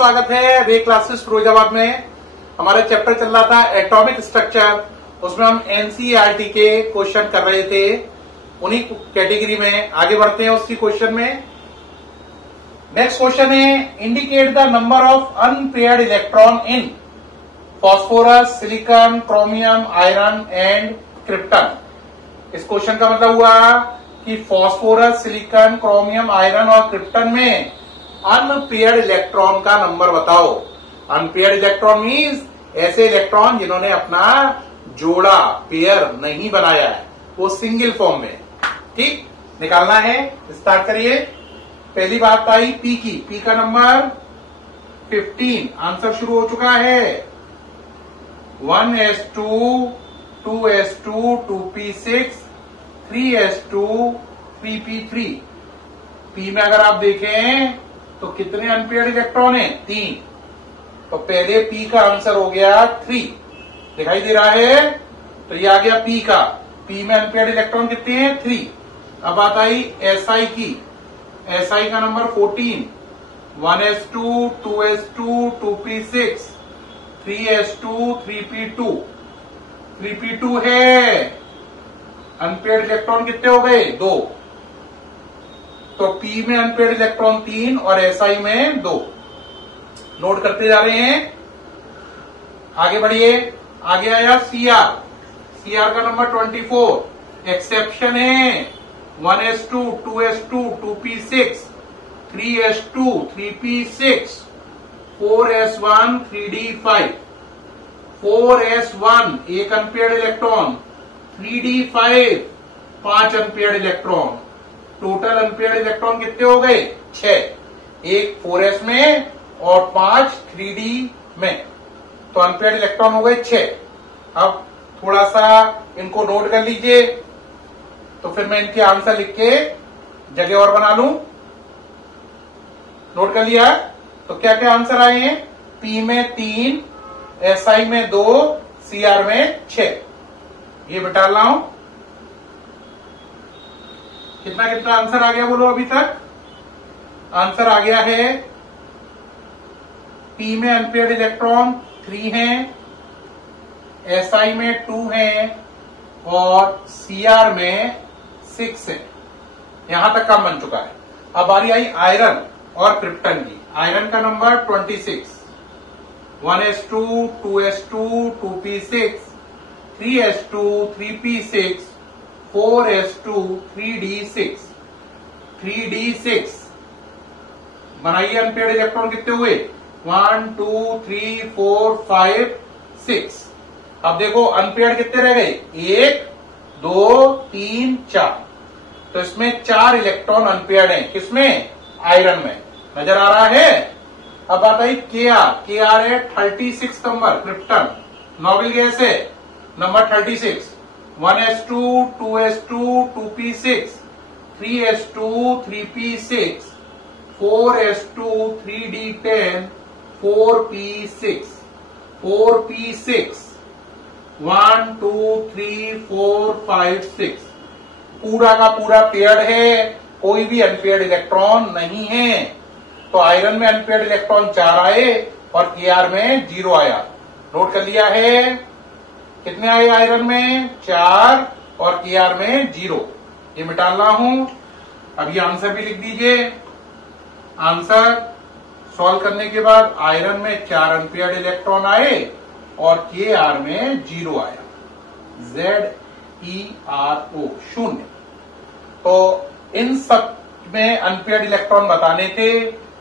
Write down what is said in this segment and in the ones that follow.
स्वागत है रे क्लासेस फिरोजाबाद में। हमारा चैप्टर चल रहा था एटॉमिक स्ट्रक्चर। उसमें हम एनसीईआरटी के क्वेश्चन कर रहे थे। उन्हीं कैटेगरी में आगे बढ़ते हैं। उसी क्वेश्चन में नेक्स्ट क्वेश्चन है, indicate the number of unpaired electron in phosphorus, silicon, chromium, iron and krypton. इस क्वेश्चन का मतलब हुआ कि फॉस्फोरस, सिलिकॉन, क्रोमियम, आयरन और क्रिप्टन में अनपेयर्ड इलेक्ट्रॉन का नंबर बताओ। अनपेयर्ड इलेक्ट्रॉन मीन्स ऐसे इलेक्ट्रॉन जिन्होंने अपना जोड़ा पेयर नहीं बनाया है, वो सिंगल फॉर्म में। ठीक, निकालना है। स्टार्ट करिए। पहली बात आई पी की। पी का नंबर 15। आंसर शुरू हो चुका है। 1s2, 2s2, 2p6, 3s2, 3p3। P में अगर आप देखें तो कितने अनपेयर्ड इलेक्ट्रॉन हैं? 3। तो पहले पी का आंसर हो गया 3। दिखाई दे रहा है? तो ये आ गया पी का। पी में अनपेयर्ड इलेक्ट्रॉन कितने हैं? 3। अब बात आई एसआई की। एसआई का number 14। 1s2, 2s2, 2p6, 3s2, 3p2। 3p2 है। अनपेयर्ड इलेक्ट्रॉन कितने हो गए? 2। तो पी में अनपेयर्ड इलेक्ट्रॉन 3 और एसआई में 2। नोट करते जा रहे हैं। आगे बढ़िए। आगे आया सीआर। सीआर का नंबर 24। एक्सेप्शन है 1s2, 2s2, 2p6, 3s2, 3p6, 4s1, 3d5। 4s1 एक unpaired electron, 3d5 5 unpaired electron. Total unpaired electron कितने हो गए? 6। एक 4s में और 5 3d में। तो अनपेयर्ड इलेक्ट्रॉन हो गए 6। अब थोड़ा सा इनको नोट कर लीजिए, तो फिर मैं इनके आंसर लिख के जगह और बना लूं। नोट कर लिया? तो क्या क्या आंसर आए हैं? पी में 3, एसआई में 2, सीआर में 6। ये बता रहा हूं। कितना कितना आंसर आ गया बोलो अभी तक? आंसर आ गया है पी में अनपेयर्ड इलेक्ट्रॉन 3 है, एसआई में 2 है और सीआर में 6 है। यहां तक काम बन चुका है। अब बारी आई आयरन और क्रिप्टन की। आयरन का number 26। 1s2, 2s2, 2p6, 3s2, 3p6, 4s2, 3d6। 3d6 बनाइए। अनपेयर्ड इलेक्ट्रॉन कितने हुए? 1, 2, 3, 4, 5, 6। अब देखो अनपेयर्ड कितने रह गए? 1, 2, 3, 4। तो इसमें 4 इलेक्ट्रॉन अनपेयर्ड हैं। किसमें? आयरन में। नजर आ रहा है? अब बात आई के आर। के आर है 36 नंबर। क्रिप्टन नोबेल गैस है number 36। 1s2, 2s2, 2p6, 3s2, 3p6, 4s2, 3d10, 4p6, 4p6, 1, 2, 3, 4, 5, 6। पूरा का पूरा पेयर्ड है, कोई भी अनपेयर्ड इलेक्ट्रॉन नहीं है। तो आयरन में अनपेयर्ड इलेक्ट्रॉन 4 आए और केआर में 0 आया। नोट कर लिया है? कितने आए आयरन में? 4 और केआर में 0। ये मिटाना हूं। अब ये आंसर भी लिख दीजिए। आंसर सॉल्व करने के बाद आयरन में 4 अनपेयर्ड इलेक्ट्रॉन आए और केआर में 0 आया। ZERO 0। तो इन सब में अनपेयर्ड इलेक्ट्रॉन बताने थे।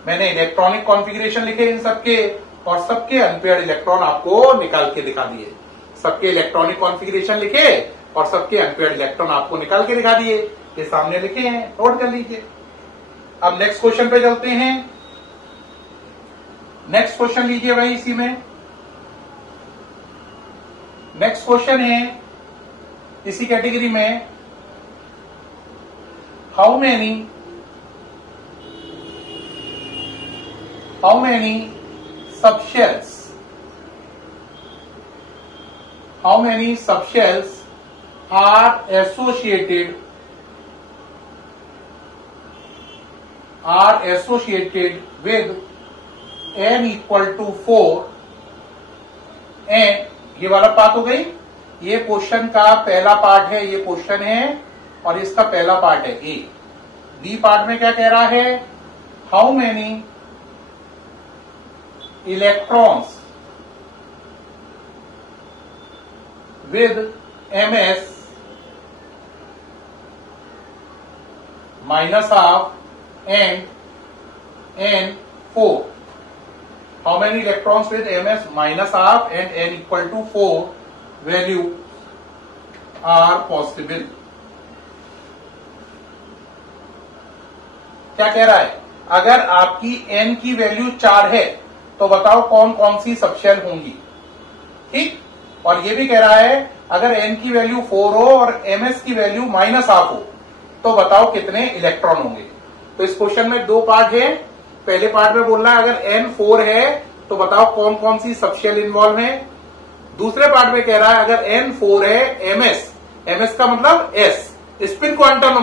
मैंने इलेक्ट्रॉनिक कॉन्फ़िगरेशन लिखे इन सबके और सबके अनपेयर्ड इलेक्ट्रॉन आपको निकाल के दिखा दिए। सबके इलेक्ट्रॉनिक कॉन्फ़िगरेशन लिखे और सबके अनपेयर्ड इलेक्ट्रॉन आपको निकाल के दिखा दिए। ये सामने लिखे हैं, नोट कर लीजिए। अब नेक्स्ट क्वेश्चन पे चलते हैं। नेक्स्ट क्वेश्चन लीजिए भाई। इसी में नेक्स्ट क्वेश्चन है इसी कैटेगरी में, how many subshells are associated with n equal to 4 and ये वाला पार्ट हो गई। ये क्वेश्चन का पहला पार्ट है, ये क्वेश्चन है और इसका पहला पार्ट है ए। बी पार्ट में क्या कह रहा है, how many electrons with ms minus half and n4. How many electrons with ms minus half and n equal to 4 value are possible? क्या कह रहा है, अगर आपकी n की वैल्यू 4 है तो बताओ कौन कौन सी सबशेल होंगी। ठीक, और ये भी कह रहा है अगर n की वैल्यू 4 हो और ms की वैल्यू -1/2 हो तो बताओ कितने इलेक्ट्रॉन होंगे। तो इस क्वेश्चन में दो पार्ट है। पहले पार्ट में बोलना है अगर n 4 है तो बताओ कौन कौन सी सबशेल इन्वॉल्व है। दूसरे पार्ट में कह रहा है अगर n 4 है, ms का मतलब s स्पिन क्वांटम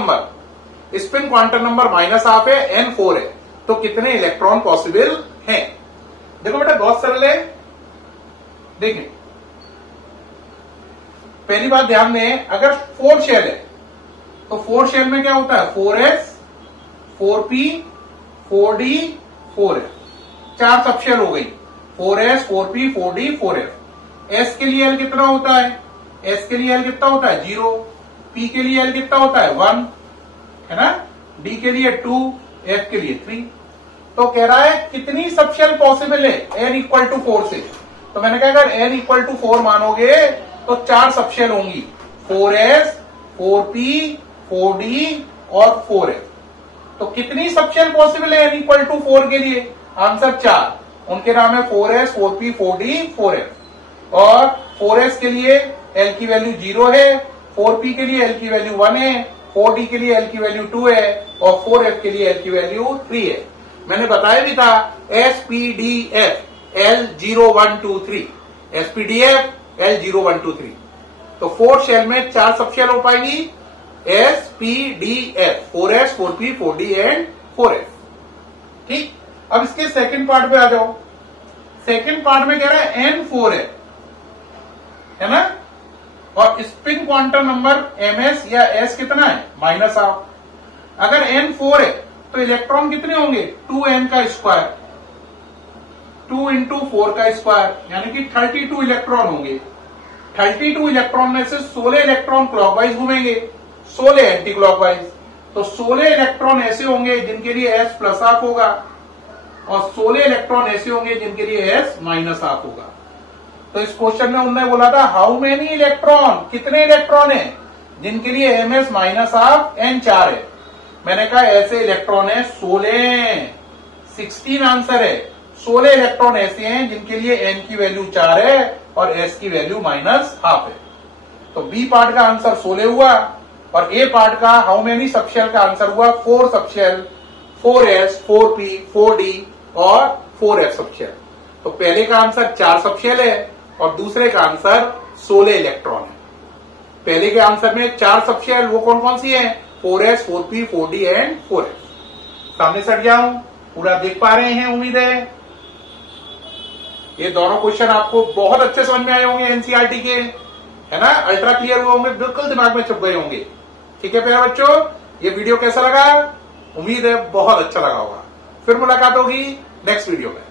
नंबर -1/2 है, n 4 है तो कितने इलेक्ट्रॉन पॉसिबल हैं। देखो बेटा बहुत सरल है। देखिए पहली बात ध्यान दें, अगर 4 शेल है तो 4 शेल में क्या होता है, 4s 4p 4d 4f, 4 subshell हो गई, 4s 4p 4d 4f। s के लिए l कितना होता है, s के लिए l कितना होता है 0, p के लिए l कितना होता है 1 है ना, d के लिए 2, f के लिए 3। तो कह रहा है कितनी सबशेल पॉसिबल है n इक्वल टू 4 से। तो मैंने कहा अगर n इक्वल टू 4 मानोगे तो 4 सबशेल होंगी, 4s 4p 4d और 4f। तो कितनी सबशेल पॉसिबल है n इक्वल टू 4 के लिए, आंसर 4। उनके नाम है 4s 4p 4d 4f। और 4s के लिए l की वैल्यू 0 है, 4p के लिए l की वैल्यू 1 है, 4d के लिए l की वैल्यू 2 है और 4f के लिए l की वैल्यू 3 है। मैंने बताया भी था SPDF L0123, SPDF L0123। तो 4 शेल में 4 सबशेल हो पाएंगी, SPDF 4s 4p 4d and 4f। ठीक, अब इसके सेकंड पार्ट पे आ जाओ। सेकंड पार्ट में कह रहा है n4 है ना, और स्पिन क्वांटम नंबर ms या s कितना है -1/2। अगर n4 है तो इलेक्ट्रॉन कितने होंगे 2n का स्क्वायर, 2 इंटू 4 का स्क्वायर यानी कि 32 इलेक्ट्रॉन होंगे। 32 इलेक्ट्रॉन में से 16 इलेक्ट्रॉन क्लॉकवाइज घूमेंगे, 16 एंटी क्लॉकवाइज। तो 16 इलेक्ट्रॉन ऐसे होंगे जिनके लिए s +1/2 होगा और 16 इलेक्ट्रॉन ऐसे होंगे जिनके लिए s -1/2 होगा। तो इस क्वेश्चन में उन्होंने बोला था हाउ मेनी इलेक्ट्रॉन, कितने इलेक्ट्रॉन है जिनके लिए ms -1/2 n 4 है। मैंने कहा ऐसे इलेक्ट्रॉन है 16 आंसर है। 16 इलेक्ट्रॉन ऐसे हैं जिनके लिए n की वैल्यू 4 है और s की वैल्यू -1/2 है। तो बी पार्ट का आंसर 16 हुआ और ए पार्ट का हाउ मेनी सबशेल का आंसर हुआ 4 सबशेल, 4s 4p 4d और 4f सबशेल। तो पहले का आंसर 4 सबशेल है और दूसरे का आंसर 16 इलेक्ट्रॉन है। पहले के आंसर में 4 सबशेल, वो कौन कौन सी है 4s 4p 4d and 4f। सामने सट जाऊं, पूरा देख पा रहे हैं उम्मीद है। ये दोनों क्वेश्चन आपको बहुत अच्छे समझ में आए होंगे, एनसीईआरटी के है ना, अल्ट्रा क्लियर हुए होंगे, बिल्कुल दिमाग में छप गए होंगे। ठीक है प्यारे बच्चों, ये वीडियो कैसा लगा, उम्मीद है बहुत अच्छा लगा होगा। फिर मुलाकात होगी नेक्स्ट वीडियो में।